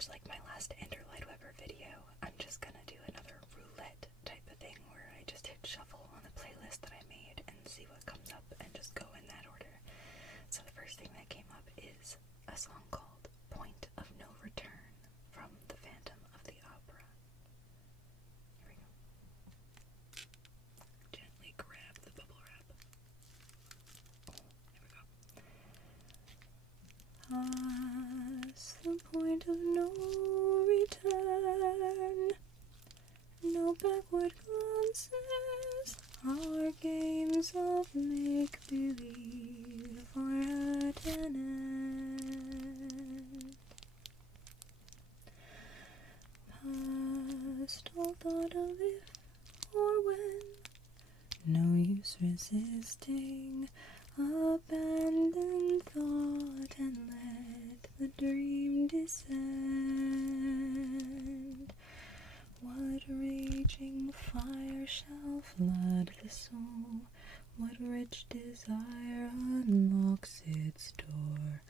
much like my last Andrew Lloyd Webber video, I'm just gonna do another roulette type of thing where I just hit shuffle on the playlist that I made and see what comes up and just go in that order. So the first thing that came up is a song called Point of No Return from The Phantom of the Opera. Here we go. Gently grab the bubble wrap. Here we go. Past the point of no return, no backward glances, our games of make-believe are at an end. Past all thought of if or when, no use resisting, abandon thought and let the dream descend. What raging fire shall flood the soul? What rich desire unlocks its door?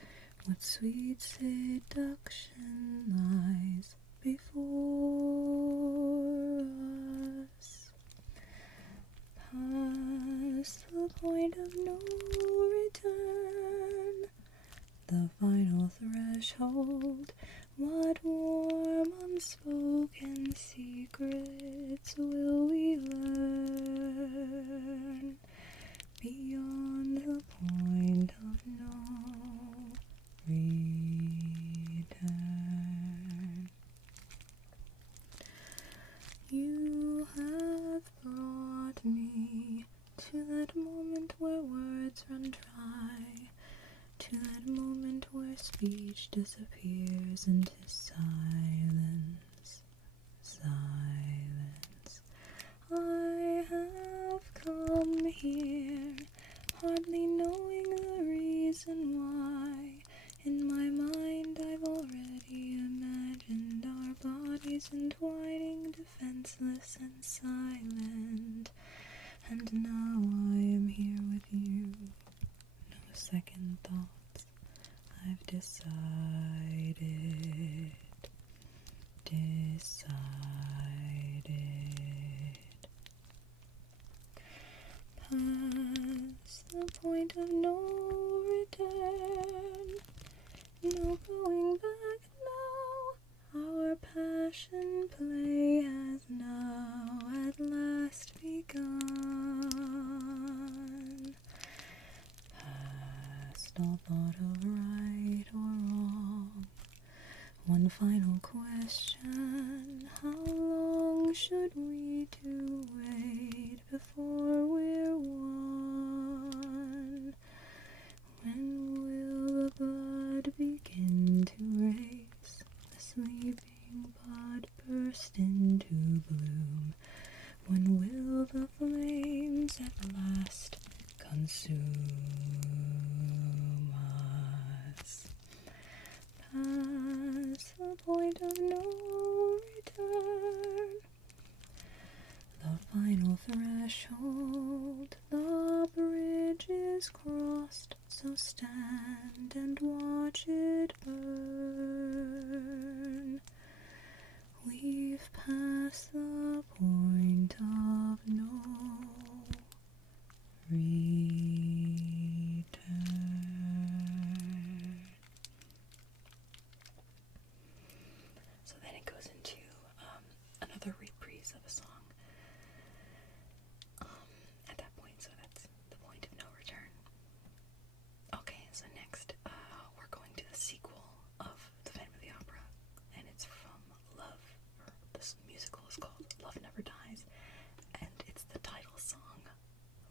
What sweet seduction lies before us? Past the point of no return, the final threshold, what warm unspoken secrets will we learn beyond the point of no return? You have brought me to that moment where words run dry, to that moment where speech disappears into silence, silence. I have come here, hardly knowing the reason why. In my mind I've already imagined our bodies entwining, defenseless and silent. And now I am here with you, no second thoughts, I've decided. Past the point of no return, no going back now, our passion play has now at last begun. Past all thought of right or wrong, one final question: how long should we two wait before we're one? When will the blood begin to race, the sleeping bud burst into bloom? When will the flames at last consume us? Past the point of no return, the final threshold, the bridge is crossed, so stand and watch it burn. We've passed the point of no return. So then it goes into another reprise of a song at that point, so that's the point of no return. Okay, so next we're going to the sequel of The Phantom of the Opera, and it's from Love, or this musical is called Love Never Dies, and it's the title song,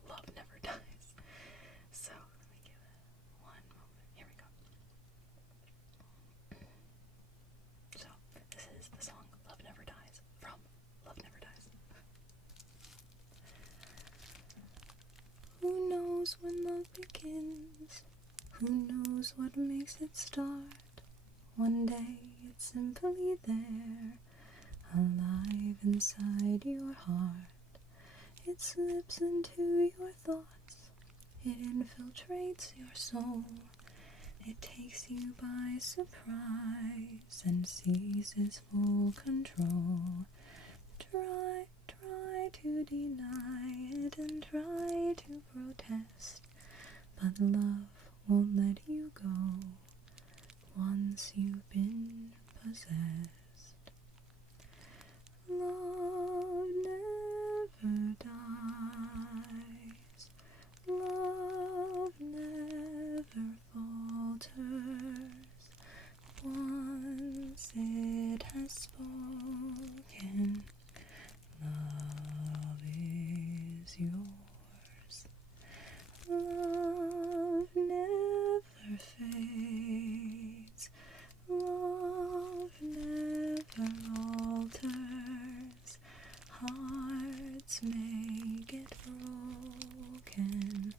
Love Never Dies. So let me give it one moment. Here we go. So this is the song Love Never Dies from Love Never Dies. Who knows when love begins? Who knows what makes it start? One day it's simply there, alive inside your heart. It slips into your thoughts, it infiltrates your soul. It takes you by surprise and seizes full control. Try to deny it and try to protest, but love won't let you go once you've been possessed. Love never dies. Love never falters. Once it has spoken, love is yours. Love never fades. Love never alters. Hearts may get broken.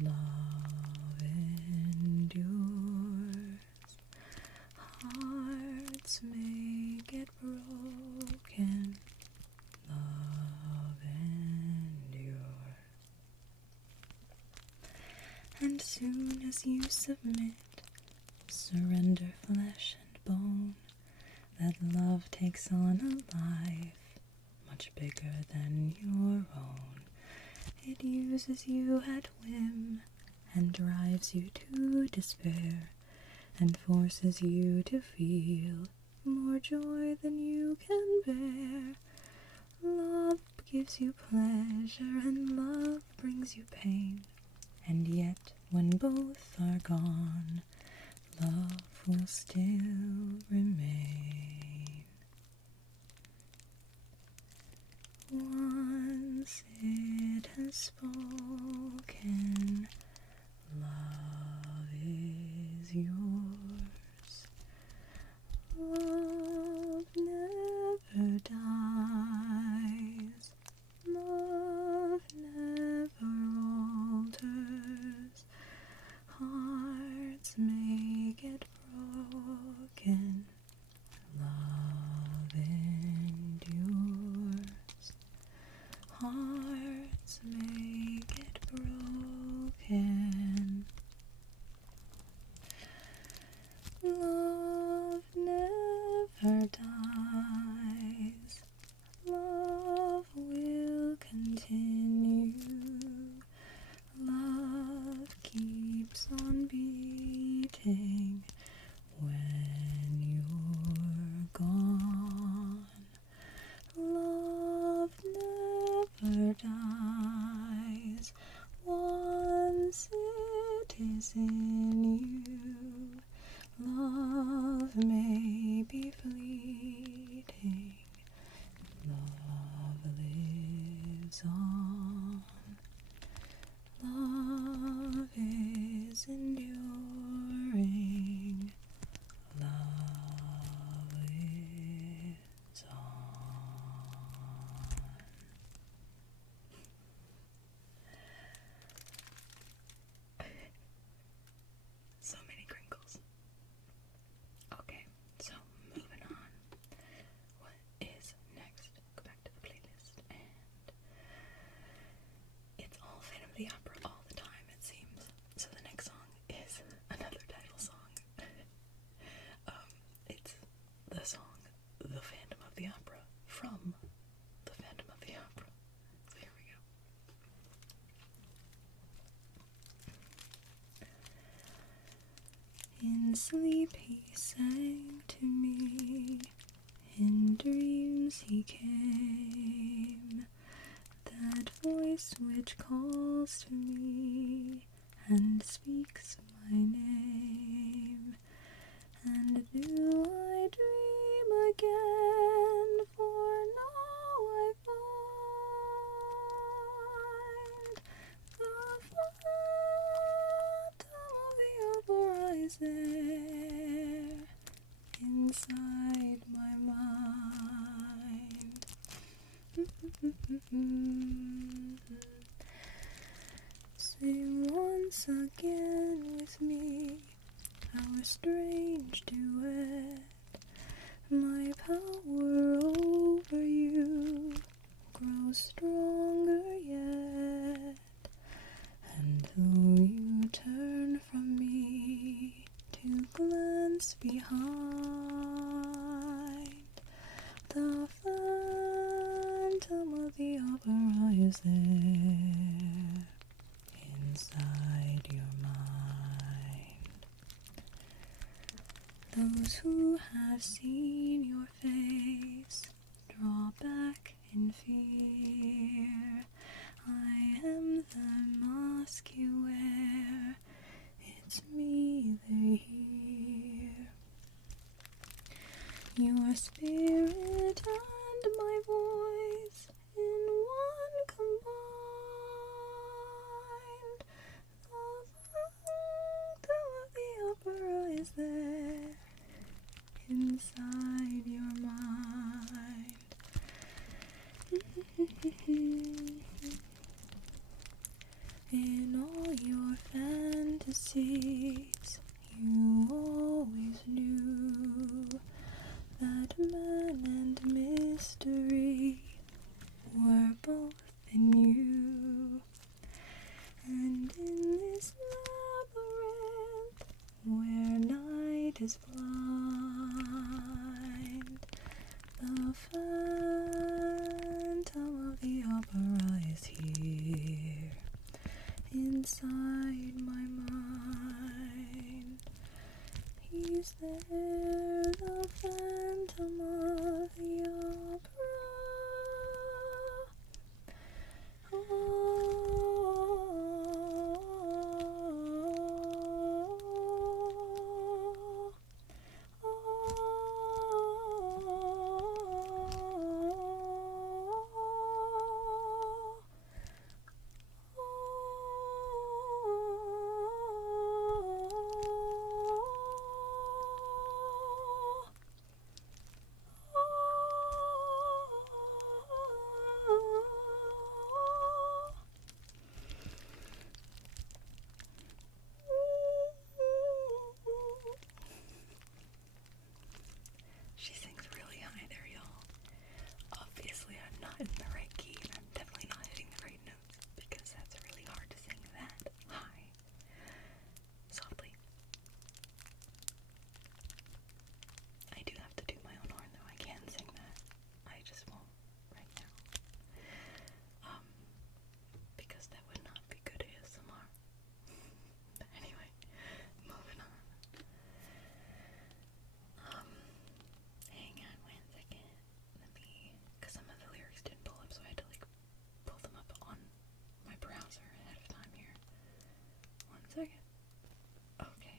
Love endures. Hearts may get broken. Love endures. And soon as you submit, surrender flesh and bone, that love takes on a life much bigger than your own. It uses you at whim and drives you to despair and forces you to feel more joy than you can bear. Love gives you pleasure and love brings you pain, and yet when both are gone, love will still remain. Once it has spoken, love is yours. Love never dies. Love never alters. Hearts may get broken. Love endures. Hearts may get broken. Love never dies. Love will continue. Love keeps on beating when you're gone. Love never dies. Once it is in you, love may be fleeting. Love lives on. Love is enduring. Love lives on. So many crinkles. Okay, so moving on. What is next? Go back to the playlist, and it's all Phantom of the Opera all the time, it seems. So the next song is another title song. It's the song The Phantom of the Opera from The Phantom of the Opera. So here we go. In sleep he sang to me, in dreams he came, that voice which calls to me and speaks my name. And do I dream again, for now I find the phantom of the opera is there inside my mind. Sing once again with me our strange duet. My power over you grows stronger yet, and though you turn from me, behind. The phantom of the opera is there inside your mind. Those who have seen your face draw back in fear. I am the mask you wear. It's me they hear. Your spirit and my voice in one combined. The phantom of the opera is there inside your mind. In all your fantasies, you always knew that man and mystery were both in you. And in this labyrinth where night is blind, the phantom of the opera is here inside my mind. He's there, the phantom of the opera. She sings really high there, y'all. Obviously, I'm not in the right key, and I'm definitely not hitting the right notes, because that's really hard to sing that high softly. I do have to do my own horn, though. I can sing that. I just won't right now. Because that would not be good ASMR. But anyway, moving on. Hang on 1 second. Because some of the lyrics didn't pull up, so I had to pull them up on my browser ahead of time here. 1 second. Okay.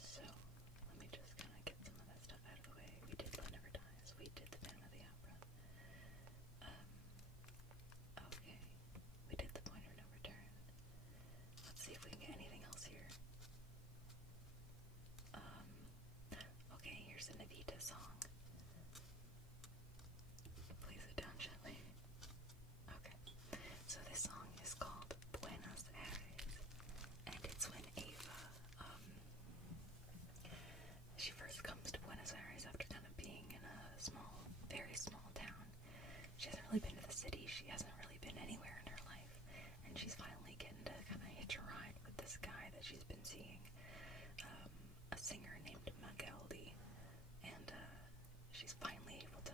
So let me just kind of get some of that stuff out of the way. We did Love Never Dies. We did the Phantom of the Opera. Okay. We did The Point of No Return. Let's see if we can get anything else here. Okay, here's an Evita song. Plays it down gently. Okay. So this song is called Buenos Aires, and it's when Ava, she first comes to Buenos Aires after kind of being in a very small town. She hasn't really been to the city, she hasn't really been anywhere in her life, and she's finally getting to kind of hitch a ride with this guy that she's been seeing, a singer named Magaldi, and she's finally able to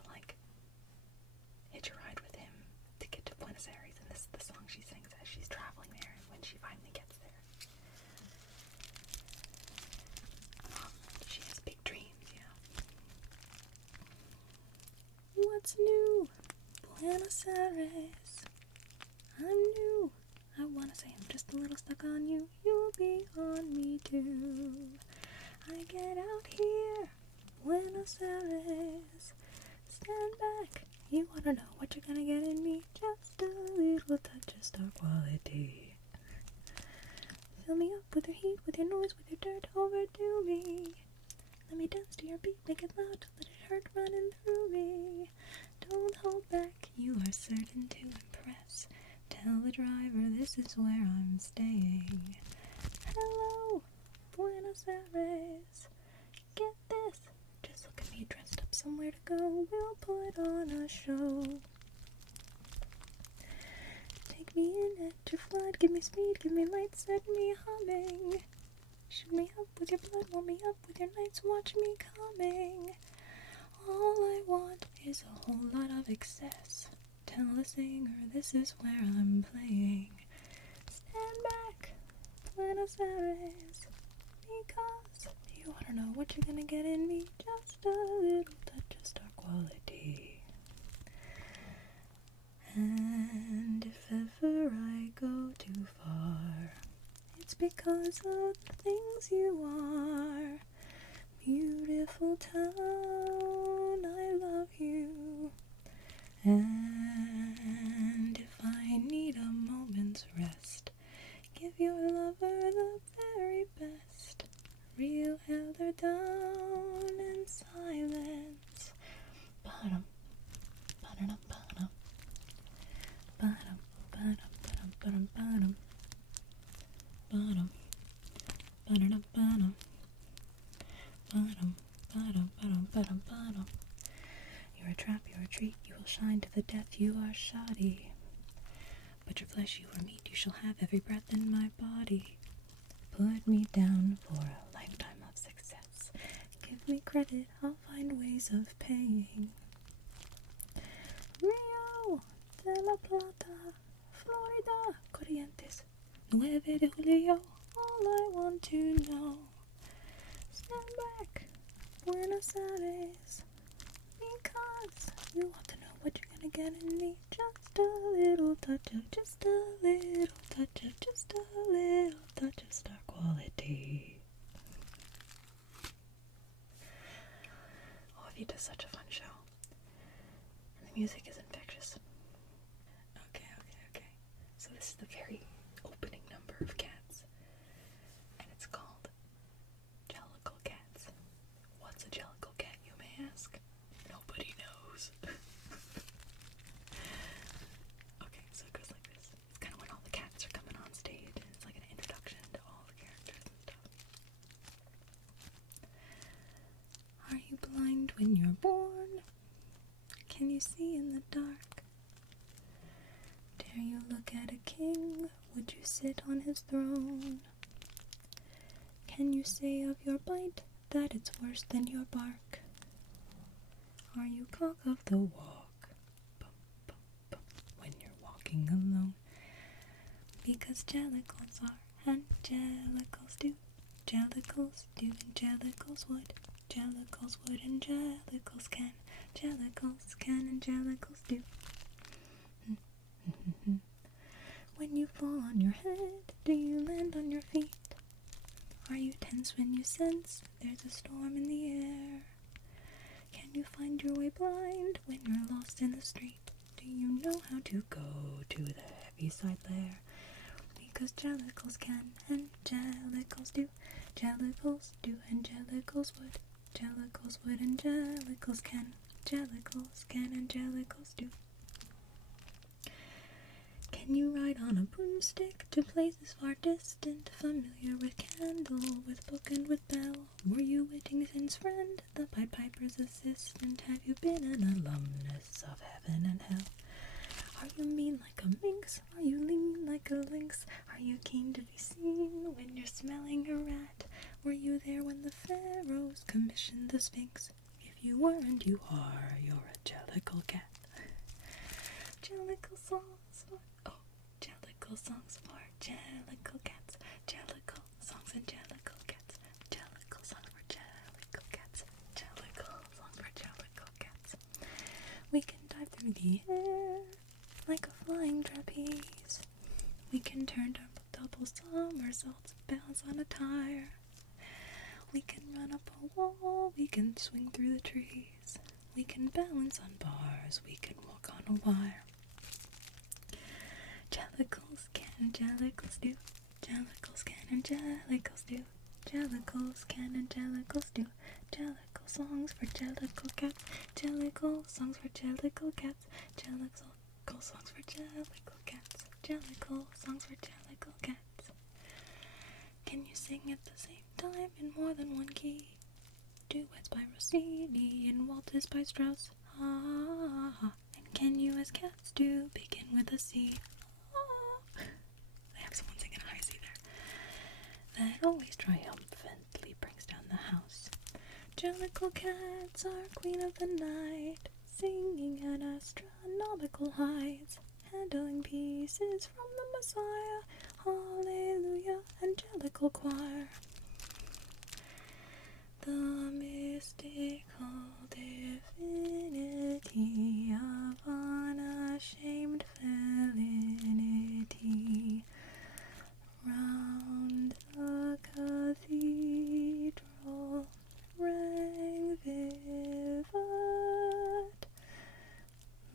hitch a ride with him to get to Buenos Aires, and this is the song she sings as she's traveling there and when she finally gets there. She has big dreams, yeah. What's new? Buenos Aires. I'm new. I wanna say I'm just a little stuck on you. You'll be on me too. I get out here, Buenos Aires. Stand back. You wanna know what you're gonna get in me? Just a little touch of star quality. Fill me up with your heat, with your noise, with your dirt. Overdo me. Let me dance to your beat, make it loud, let it hurt running through me. Don't hold back, you are certain to impress. Tell the driver this is where I'm staying. Hello, Buenos Aires. Get this, just look at me dressed up somewhere to go. We'll put on a show. Take me in let your flood, give me speed, give me light, set me humming. Shoot me up with your blood, warm me up with your nights, watch me coming. All I want is a whole lot of excess. Tell the singer this is where I'm playing. Stand back, Buenos Aires, because you wanna know what you're gonna get in me. Just a little touch of star quality. And if ever I go too far, it's because of the things you are. Beautiful town, I love you. And if I need a moment's rest, give your lover the very best. Real elder down in silence. Bottom, bottom, bottom, bottom, bottom, bottom, bottom, bottom, bottom, bottom, bottom, bottom, bottom, bottom, bottom. You're a trap, you're a treat, you will shine to the death, you are shoddy. But your flesh, you are meat, you shall have every breath in my body. Put me down for a lifetime of success. Give me credit, I'll find ways of paying. Rio de la Plata, Florida, Corrientes, 9 de Julio, all I want to know. Stand back, Buenos Aires, because you want to know what you're gonna get in me. Just a little touch of, just a little touch of, just a little touch of star quality. Oh, he does such a fun show. And the music is infectious. Okay. So this is the very opening number of Cats. And it's called Jellicle Cats. What's a jellicle cat, you may ask? Nobody knows. Okay, so it goes like this. It's kind of when all the cats are coming on stage, and it's like an introduction to all the characters and stuff. Are you blind when you're born? Can you see in the dark? Dare you look at a king? Would you sit on his throne? Can you say of your bite that it's worse than your bark? Are you cock of the walk? Bum, bum, bum, when you're walking alone? Because jellicles are, and jellicles do. Jellicles do, and jellicles would. Jellicles would, and jellicles can. Jellicles can, and jellicles do. When you fall on your head, do you land on your feet? Are you tense when you sense there's a storm in the air? Can you find your way blind when you're lost in the street? Do you know how to go to the heavy-side lair? Because jellicles can, and jellicles do. Jellicles do, and jellicles would. Jellicles would, and jellicles can. Jellicles can, and jellicles do. Can you ride on a broomstick to places far distant, familiar with candle, with book and with bell? Were you Whittington's friend, the Pied Piper's assistant? Have you been an alumnus of heaven and hell? Are you mean like a minx? Are you lean like a lynx? Are you keen to be seen when you're smelling a rat? Were you there when the pharaohs commissioned the Sphinx? If you weren't, you are. You're a jellicle cat. Jellicle songs for, jellicle songs for jellicle cats. Jellicle songs and jellicle cats. Jellicle songs for jellicle cats. Jellicle songs for jellicle cats. We can dive through the air like a flying trapeze. We can turn double somersaults, bounce on a tire. We can run up a wall, we can swing through the trees. We can balance on bars, we can walk on a wire. Jellicles can and jellicles do. Jellicles can and jellicles do. Jellicles can and jellicles do. Jellicle songs for jellicle cats. Jellicle songs for jellicle cats. Jellicle songs for jellicle cats. Jellicle songs for jellicle cats. Can you sing at the same time in more than one key? Duets by Rossini and waltzes by Strauss. Ah, and can you, as cats do, begin with a C? Ah. that always triumphantly brings down the house. Jellicle cats are queen of the night, singing at astronomical heights, handling pieces from the Messiah. Hallelujah, angelical choir. The mystical divinity of unashamed felinity round the cathedral rang vivat,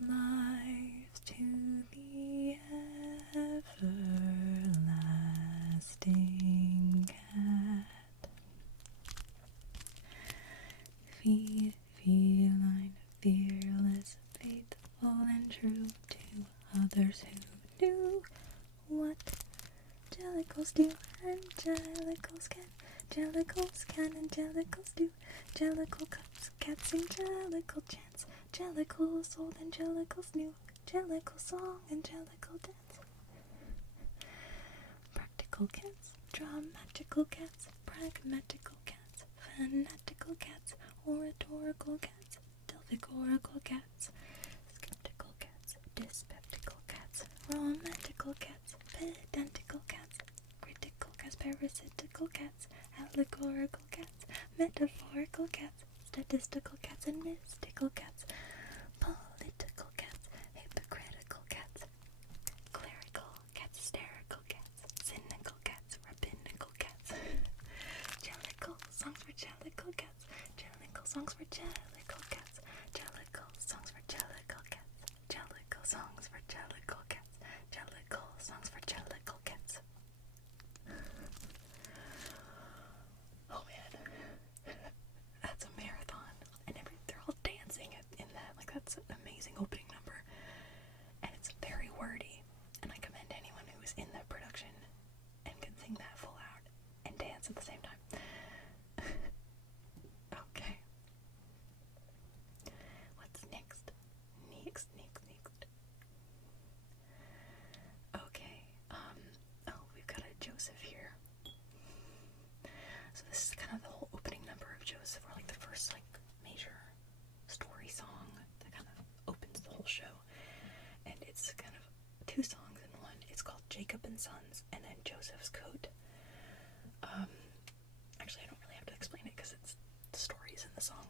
lives to the everlasting cat. Feline, fearless, faithful and true to others who do what jellicles do. Angelicals can, jellicles can, angelicals do. Jellicle cats sing jellicle chants, jellicles old, angelicals new. Jellicle song, angelical dance. Practical cats, dramatical cats, pragmatical cats, fanatical cats, oratorical cats, Delphic oracle cats, skeptical cats, dyspeptical cats, romantical cats, pedantical cats, critical cats, parasitical cats, allegorical cats, metaphorical cats, statistical cats, and mystical cats, political cats, hypocritical cats, clerical cats, hysterical cats, cynical cats, rabbinical cats, jellicle songs for jellicle cats, jellicle songs for jellicle cats, jellicle songs for jellicle cats, jellicle songs for jellicle cats, jellicle songs for jellicle cats. Oh man, that's a marathon, and they're all dancing in that. Like, that's an amazing opening number, and it's very wordy, and I commend anyone who is in that production and can sing that full out and dance at the same time. Okay. What's next? Next. Okay, we've got a Joseph here. So this is kind of the whole opening number of Joseph, or like the first like major story song that kind of opens the whole show. And it's kind of two songs in one. It's called Jacob and Sons, and then Joseph's Coat. Actually, I don't really have to explain it because it's the stories in the song.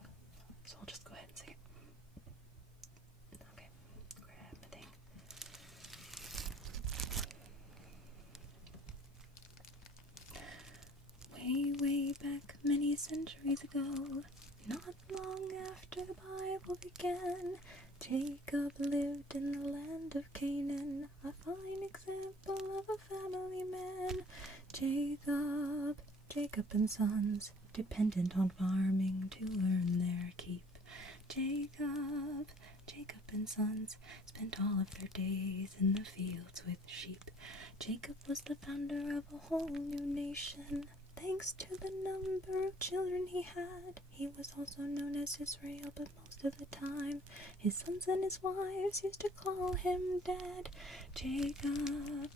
So I'll just go ahead and sing it. Okay, grab my thing. Way back many centuries ago, not long after the Bible began, Jacob lived in the land of Canaan, a fine example of a family man. Jacob and Sons, dependent on farming to earn their keep. Jacob and Sons spent all of their days in the fields with sheep. Jacob was the founder of a whole new nation. Thanks to the number of children he had, he was also known as Israel, but most of the time, his sons and his wives used to call him Dad. Jacob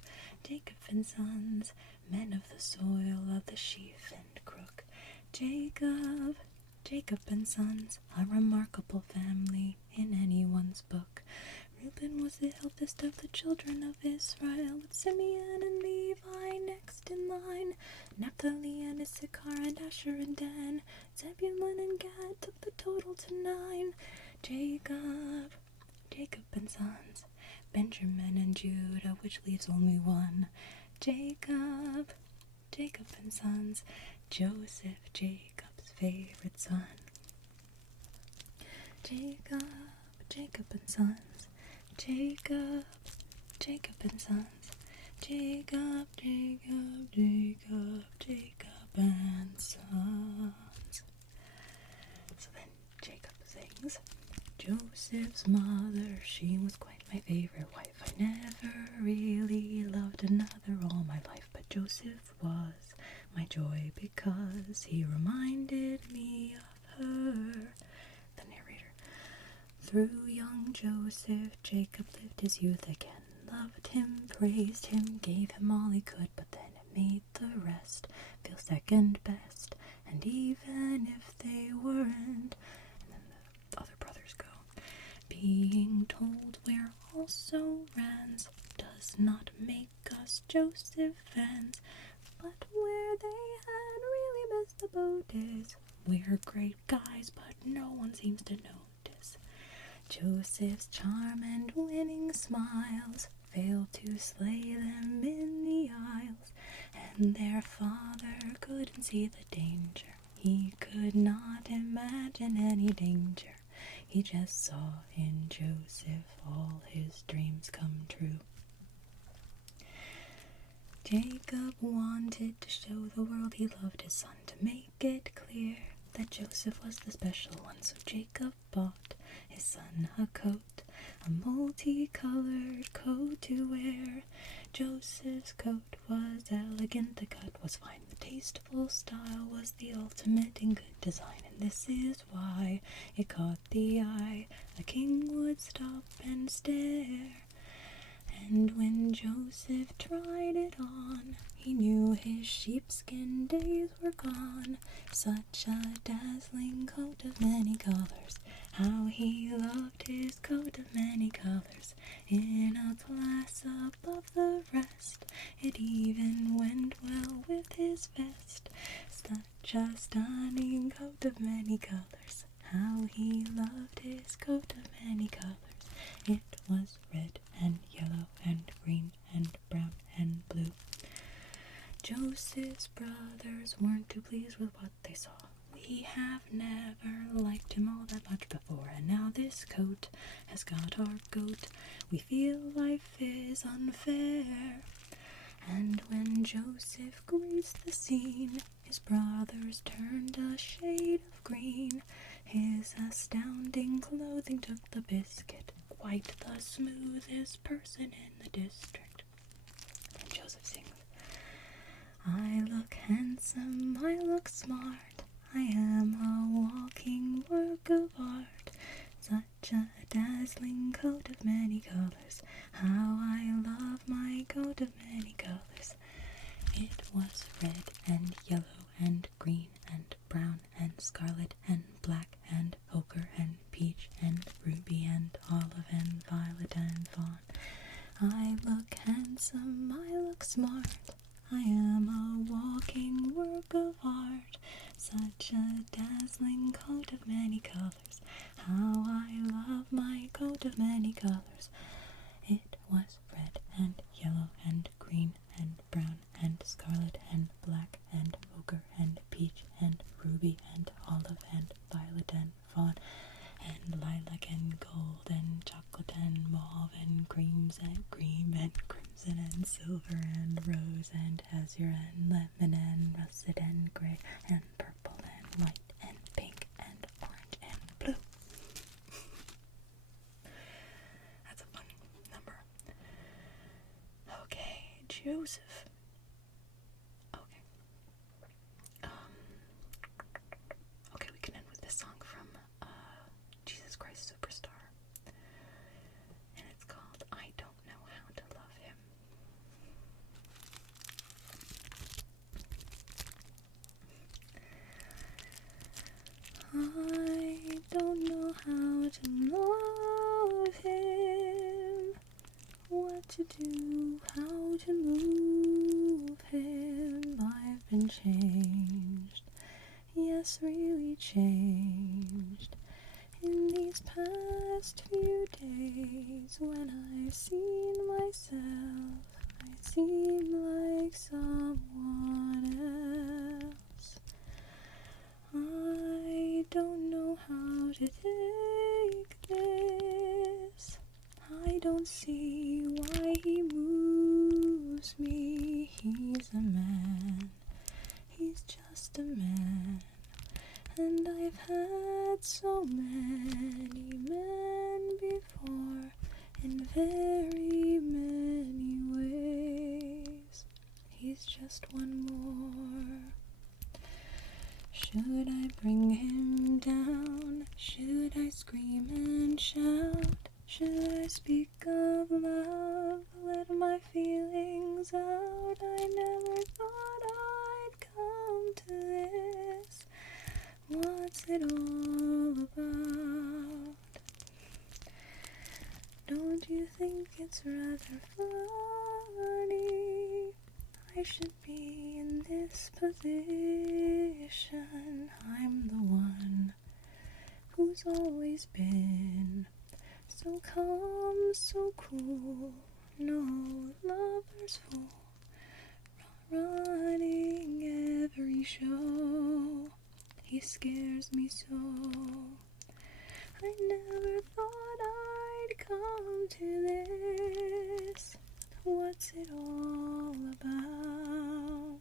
and Sons, men of the soil of the sheaf and crook. Jacob and Sons, a remarkable family in anyone's book. Reuben was the eldest of the children of Israel, with Simeon and Levi next in line. Naphtali and Issachar and Asher and Dan. Zebulun and Gad took the total to 9. Jacob and Sons. Benjamin and Judah, which leaves only one. Jacob and Sons. Joseph, Jacob's favorite son. Jacob and Sons. Jacob and Sons. Jacob and Sons. So then Jacob sings, Joseph's mother, she was quite my favorite wife. I never really loved another all my life, but Joseph was my joy because he reminded me of her. The narrator. Through young Joseph, Jacob lived his youth again, loved him, praised him, gave him all he could, but then made the rest feel second best. And even if they weren't, and then the other brothers go, being told we're also Rans does not make us Joseph fans. But where they had really missed the boat is, we're great guys, but no one seems to notice. Joseph's charm and winning smiles failed to slay them in the aisles, and their father couldn't see the danger. He could not imagine any danger. He just saw in Joseph all his dreams come true. Jacob wanted to show the world he loved his son, to make it clear that Joseph was the special one. So Jacob bought his son a coat, a multicolored coat to wear. Joseph's coat was elegant, the cut was fine, the tasteful style was the ultimate in good design, and this is why it caught the eye. A king would stop and stare. And when Joseph tried it on, he knew his sheepskin days were gone. Such a dazzling coat of many colors, how he loved his coat of many colors. In a class above the rest, it even went well with his vest. Such a stunning coat of many colors, how he loved his coat of many colors. It was red and yellow and green and brown and blue. Joseph's brothers weren't too pleased with what they saw. We have never liked him all that much before, and now this coat has got our goat. We feel life is unfair. And when Joseph graced the scene, his brothers turned a shade of green. His astounding clothing took the biscuit, quite the smoothest person in the district. And Joseph sings, I look handsome, I look smart, I am a walking work of art. Such a dazzling coat of many colors, how I love my coat of many colors. It was red and yellow and green and brown and scarlet and black and ochre and peach and ruby and olive and violet and fawn. I look handsome, I look smart, I am a walking work of art. Such a dazzling coat of many colors, how I love my coat of many colors. It was red and yellow and green and brown and scarlet and black and ochre and peach and ruby and olive and violet and fawn and lilac and gold and chocolate and mauve and creams and cream and crimson and silver and rose and azure and lemon and russet and gray and purple and white and pink and orange and blue. That's a fun number. Okay, Joseph. Okay, we can end with this song from Jesus Christ Superstar. And it's called I Don't Know How to Love Him. I don't know how to love him, what to do, how to move him. I've been changed, yes, really changed, in these past few days. When I've seen myself, I seem like someone else. I don't know how to take this. I don't see why he moves me. He's a man, he's just a man. And I've had so many men before, in very many ways. He's just one more. Should I bring him down? Should I scream and shout? Should I speak of love? Let my feelings out? I never thought should be in this position. I'm the one who's always been so calm, so cool. No lover's fool, running every show. He scares me so. I never thought I'd come to this. What's it all about?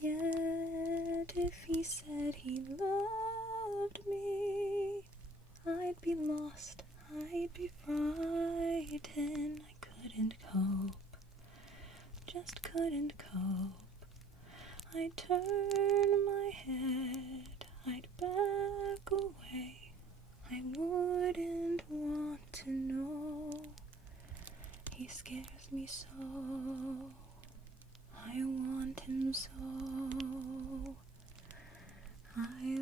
Yet if he said he loved me, I'd be lost, I'd be frightened. I couldn't cope, just couldn't cope. I'd turn my head, I'd back away. I wouldn't want to know. He scares me so. I want him so. I